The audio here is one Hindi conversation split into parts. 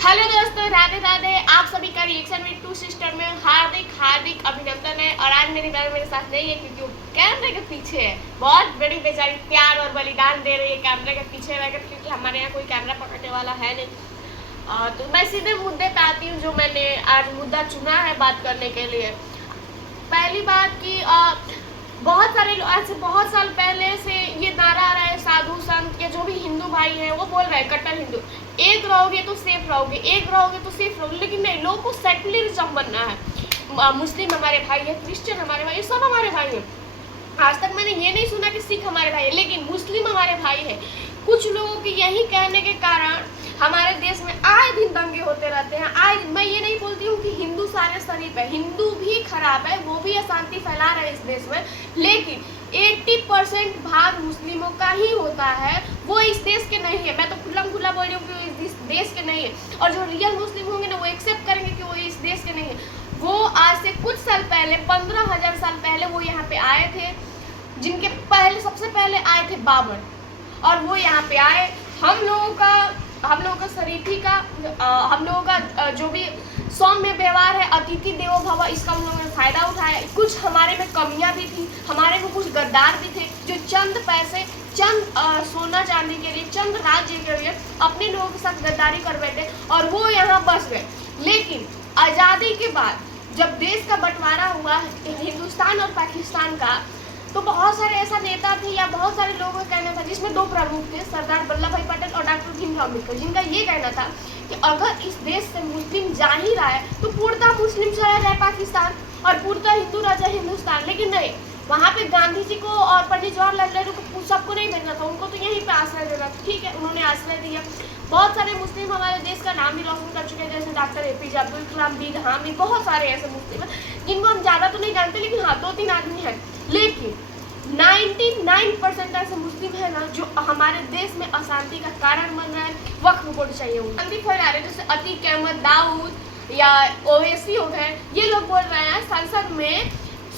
हेलो दोस्तों, राधे राधे। आप सभी का रिएक्शन विद टू सिस्टर में हार्दिक हार्दिक अभिनंदन है। और आज मेरी बहन मेरे साथ नहीं है क्योंकि वो कैमरे के पीछे है। बहुत बड़ी बेचारी प्यार और बलिदान दे रही है कैमरे के पीछे रहकर, क्योंकि हमारे यहाँ कोई कैमरा पकड़ने वाला है नहीं। तो मैं सीधे मुद्दे पे आती हूँ, जो मैंने आज मुद्दा चुना है बात करने के लिए। पहली बात की बहुत सारे आज से बहुत साल पहले से ये नारा आ रहा है, साधु संत या जो भी हिंदू भाई हैं वो बोल रहे हैं, कट्टर हिंदू, एक रहोगे तो सेफ रहोगे, एक रहोगे तो सेफ रहोगे। लेकिन नहीं, लोगों को सेकुलरिज्म बनना है। मुस्लिम हमारे भाई है, क्रिश्चियन हमारे भाई है, सब हमारे भाई हैं। आज तक मैंने ये नहीं सुना कि सिख हमारे भाई है, लेकिन मुस्लिम हमारे भाई है। कुछ लोगों के यही कहने के कारण हमारे देश में आए दिन दंगे होते रहते हैं। आज मैं ये नहीं बोलती हूँ कि हिंदू सारे शरीफ है, हिंदू भी खराब है, वो भी अशांति फैला रहे हैं इस देश में। लेकिन 80% भाग मुस्लिमों का ही होता है, वो इस देश के नहीं है। मैं तो खुल्लम खुल्ला बोल रही हूँ कि इस देश के नहीं है। और जो रियल मुस्लिम होंगे ना, वो एक्सेप्ट करेंगे कि वो इस देश के नहीं है। वो आज से कुछ साल पहले, 15,000 साल पहले वो यहाँ पे आए थे, जिनके पहले सबसे पहले आए थे बाबर, और वो यहाँ पे आए। हम लोगों का शरीफी का, हम लोगों का जो भी सौम्य व्यवहार है, अतिथि देवो भव, इसका हम लोगों ने फायदा उठाया। कुछ हमारे में कमियां भी थी, हमारे में कुछ गद्दार भी थे, जो चंद पैसे, चंद सोना चांदी के लिए, चंद राज्य के लिए अपने लोगों के साथ गद्दारी कर बैठे और वो यहाँ बस गए। लेकिन आज़ादी के बाद जब देश का बंटवारा हुआ हिंदुस्तान और पाकिस्तान का, तो बहुत सारे ऐसा नेता थे या बहुत सारे लोगों का कहना था, जिसमें दो प्रमुख थे, सरदार वल्लभ भाई पटेल और डॉक्टर भीमराव अम्बेडकर, जिनका ये कहना था कि अगर इस देश से मुस्लिम जा ही रहा है तो पूर्णतः मुस्लिम चला जाए पाकिस्तान और पूर्णतः हिंदू राजा हिंदुस्तान। लेकिन नहीं, वहाँ पे गांधी जी को और पंडित जवाहरलाल नेहरू को सबको नहीं भेजना था, उनको तो यहीं पे आश्रय देना था। ठीक है, उन्होंने आश्रय दिया। बहुत सारे मुस्लिम हमारे देश का नाम भी रोशन कर चुके हैं, जैसे डॉक्टर APJ अब्दुल कलाम, बीर हामी, बहुत सारे ऐसे मुस्लिम हैं जिनको हम ज़्यादा तो नहीं जानते, लेकिन हाँ 2-3 आदमी हैं। लेकिन 99% ऐसे मुस्लिम है ना, जो हमारे देश में अशांति का कारण बन रहा है। वक्फ बोर्ड चाहिए उनको, अशांति फैला रहे, जैसे अतीक अहमद दाऊद या ओवैसी हो गए। ये लोग बोल रहे हैं, संसद में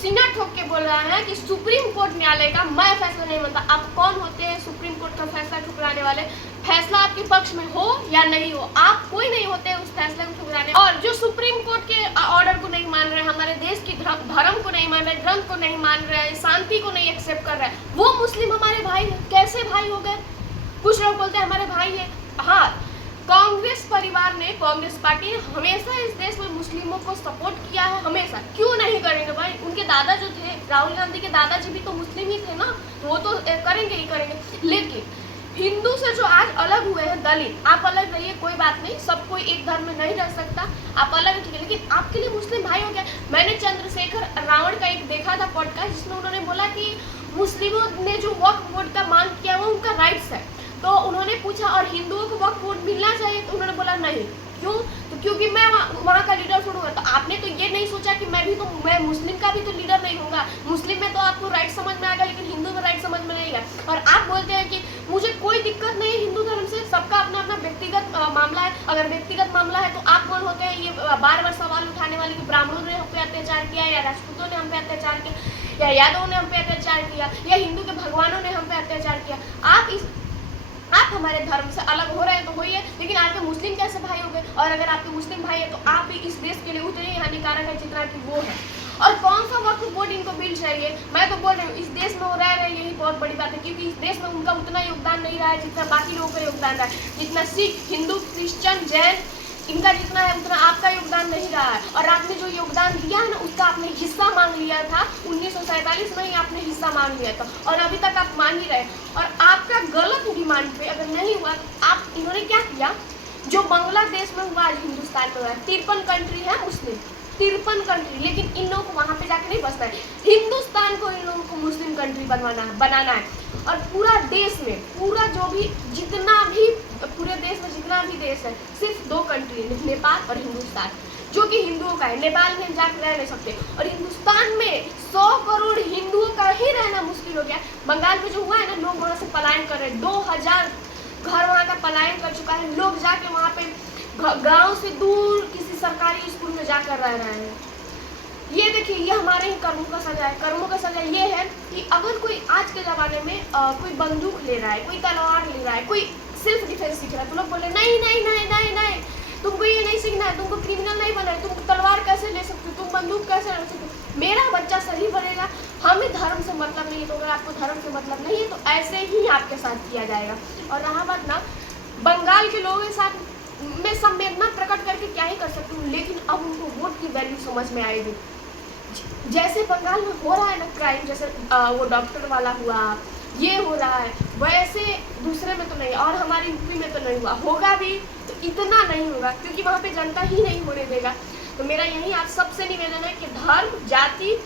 सीना ठोक के बोल रहा है कि सुप्रीम कोर्ट न्यायालय का मैं फैसला नहीं मानता। आप कौन होते हैं सुप्रीम कोर्ट का फैसला ठुकराने वाले? फैसला आपके पक्ष में हो या नहीं हो, आप कोई नहीं होते उस फैसले को ठुकराने। और जो सुप्रीम कोर्ट के ऑर्डर को नहीं मान रहे, हमारे देश की धर्म को नहीं मान रहे, ग्रंथ को नहीं मान रहे, शांति को नहीं एक्सेप्ट कर रहे, वो मुस्लिम हमारे भाई है। कैसे भाई हो गए? कुछ लोग बोलते हैं हमारे भाई है। हाँ, कांग्रेस परिवार ने, कांग्रेस पार्टी ने हमेशा इस देश में मुस्लिमों को सपोर्ट किया है, हमेशा। क्यों नहीं करेंगे भाई? उनके दादा जो थे, राहुल गांधी के दादाजी भी तो मुस्लिम ही थे ना, तो वो तो करेंगे ही करेंगे। लेकिन हिंदू से जो आज अलग हुए हैं दलित, आप अलग रहिए, कोई बात नहीं, सब कोई एक धर्म में नहीं रह सकता, आप अलग ठीक है, लेकिन आपके लिए मुस्लिम भाई हो गया। मैंने चंद्रशेखर रावण का एक देखा था पॉडकास्ट, जिसमें उन्होंने बोला कि मुस्लिमों ने जो वक्फ बोर्ड का मांग किया वो उनका राइट्स है। तो उन्होंने पूछा और हिंदुओं को वक्फ बोर्ड मिलना चाहिए, तो उन्होंने बोला नहीं। क्यों? तो क्योंकि मैं वहाँ का लीडर छोड़ूंगा। तो आपने तो ये नहीं सोचा कि मैं मुस्लिम का भी तो लीडर नहीं होऊंगा। मुस्लिम में तो आपको राइट समझ में आएगा, लेकिन हिंदू में राइट समझ में नहीं आएगा। और आप बोलते हैं कि मुझे कोई दिक्कत नहीं है हिंदू धर्म से, सबका अपना अपना व्यक्तिगत मामला है। अगर व्यक्तिगत मामला है तो आप कौन होते हैं ये बार बार सवाल उठाने वाले कि ब्राह्मणों ने हम पे अत्याचार किया, या राजपूतों ने हम पे अत्याचार किया, या यादवों ने हम पे अत्याचार किया, या हिंदू के भगवानों ने हम पे अत्याचार किया। आप हमारे धर्म से अलग हो रहे हैं तो होइए, लेकिन आपके मुस्लिम कैसे भाई हो गए? और अगर आपके मुस्लिम भाई है तो आप भी इस देश के लिए उतने ही हानिकारक है जितना कि वो है। और कौन सा वक्फ बोर्ड इनको बिल चाहिए? मैं तो बोल रही हूँ, इस देश में वो रह रहे हैं, यही बहुत बड़ी बात है, क्योंकि इस देश में उनका उतना योगदान नहीं रहा है जितना बाकी लोगों का योगदान रहा है। जितना सिख, हिंदू, क्रिश्चियन, जैन, इनका जितना है उतना आपका योगदान नहीं रहा है। और आपने जो योगदान दिया है ना, उसका आपने हिस्सा मांग लिया था 1947 में ही आपने हिस्सा मांग लिया था, और अभी तक आप मांग ही रहे। और आपका गलत डिमांड पे अगर नहीं हुआ तो आप, इन्होंने क्या किया, जो बांग्लादेश में हुआ आज हिंदुस्तान में हुआ। 53 कंट्री है मुस्लिम, 53 कंट्री, लेकिन इन लोगों को वहाँ पे जाके नहीं बसना है। हिंदुस्तान को इन लोगों को मुस्लिम कंट्री बनाना है। और पूरा देश में, पूरा जो भी जितना भी पूरे देश में जितना भी देश है, सिर्फ 2 कंट्री है, नेपाल और हिंदुस्तान, जो कि हिंदुओं का है। नेपाल में जाकर रह नहीं सकते, और हिंदुस्तान में 100 करोड़ हिंदुओं का ही रहना मुश्किल हो गया। बंगाल में जो हुआ है ना, लोग वहाँ से पलायन कर रहे हैं, 2000 घर वहाँ का पलायन कर चुका है। लोग जाके वहाँ पे गांव से दूर किसी सरकारी स्कूल में जाकर रह रहे हैं। ये देखिए, ये हमारे ही कर्मों का सजा है। कर्मों का सजा ये है कि अगर कोई आज के ज़माने में कोई बंदूक ले रहा है, कोई तलवार ले रहा है, कोई सेल्फ डिफेंस सीख रहा है, तो लोग बोले नहीं नहीं नहीं नहीं नहीं, तुम क्रिमिनल नहीं बन रहे, तुम तलवार कैसे ले सकते हो, तुम बंदूक कैसे ले सकते हो, मेरा बच्चा सही बनेगा, हमें धर्म से मतलब नहीं है। तो अगर आपको धर्म से मतलब नहीं है तो ऐसे ही आपके साथ किया जाएगा। और रहा बात ना बंगाल के लोगों के साथ मैं संवेदना प्रकट करके क्या ही कर सकती हूँ, लेकिन अब उनको वोट की वैल्यू समझ में आएगी। जैसे बंगाल में हो रहा है ना क्राइम, जैसे वो डॉक्टर वाला हुआ, ये हो रहा है, वैसे दूसरे में तो नहीं, और हमारे यूपी में तो नहीं हुआ, होगा भी तो इतना नहीं होगा, क्योंकि वहाँ पे जनता ही नहीं होने देगा। तो मेरा यही आप सबसे निवेदन है कि धर्म, जाति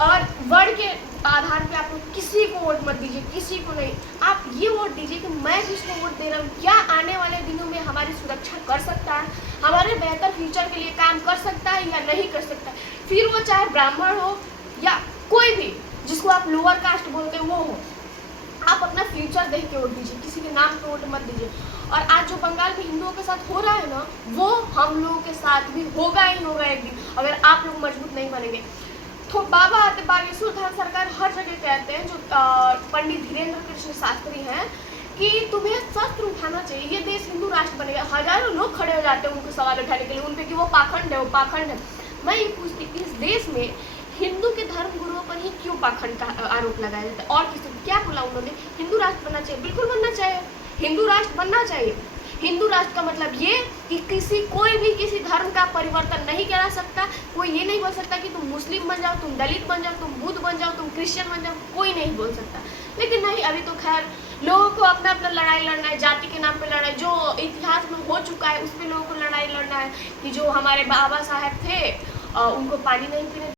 और वर्ण के आधार पे आप लोग किसी को वोट मत दीजिए, किसी को नहीं। आप ये वोट दीजिए कि मैं किसको वोट दे रहा हूँ, क्या आने वाले दिनों में हमारी सुरक्षा कर सकता है, हमारे बेहतर फ्यूचर के लिए काम कर सकता है या नहीं कर सकता है। फिर वो चाहे ब्राह्मण हो या कोई भी जिसको आप लोअर कास्ट बोलते हैं वो हो, आप अपना फ्यूचर देख के वोट दीजिए, किसी के नाम पे वोट मत दीजिए। और आज जो बंगाल में हिंदुओं के साथ हो रहा है ना, वो हम लोगों के साथ भी होगा ही होगा एक दिन, अगर आप लोग मजबूत नहीं बनेंगे। तो बाबा बागेश्वर धाम सरकार हर जगह कहते हैं, जो पंडित धीरेन्द्र कृष्ण शास्त्री हैं, कि तुम्हें शस्त्र उठाना चाहिए, ये देश हिंदू राष्ट्र बनेगा। हजारों लोग खड़े हो जाते हैं उनको सवाल उठाने के लिए, उन पे कि वो पाखंड है, वो पाखंड है। मैं ये पूछती इस देश में हिंदू के धर्म गुरुओं पर ही क्यों पाखंड का आरोप लगाया जाता है, और किसी क्या बोला उन्होंने, हिंदू राष्ट्र बनना चाहिए, बिल्कुल बनना चाहिए, हिंदू राष्ट्र बनना चाहिए। हिंदू राष्ट्र का मतलब ये कि कोई भी किसी धर्म का परिवर्तन नहीं करा सकता, कोई ये नहीं बोल सकता कि तुम मुस्लिम बन जाओ, तुम दलित बन जाओ, तुम बुद्ध बन जाओ, तुम क्रिश्चियन बन जाओ, कोई नहीं बोल सकता। लेकिन नहीं, अभी तो खैर लोगों को अपना अपना लड़ाई लड़ना है, जाति के नाम पे लड़ाई, जो इतिहास में हो चुका है उस पर लोगों को लड़ाई लड़ना है, कि जो हमारे बाबा साहब थे उनको पानी नहीं पीने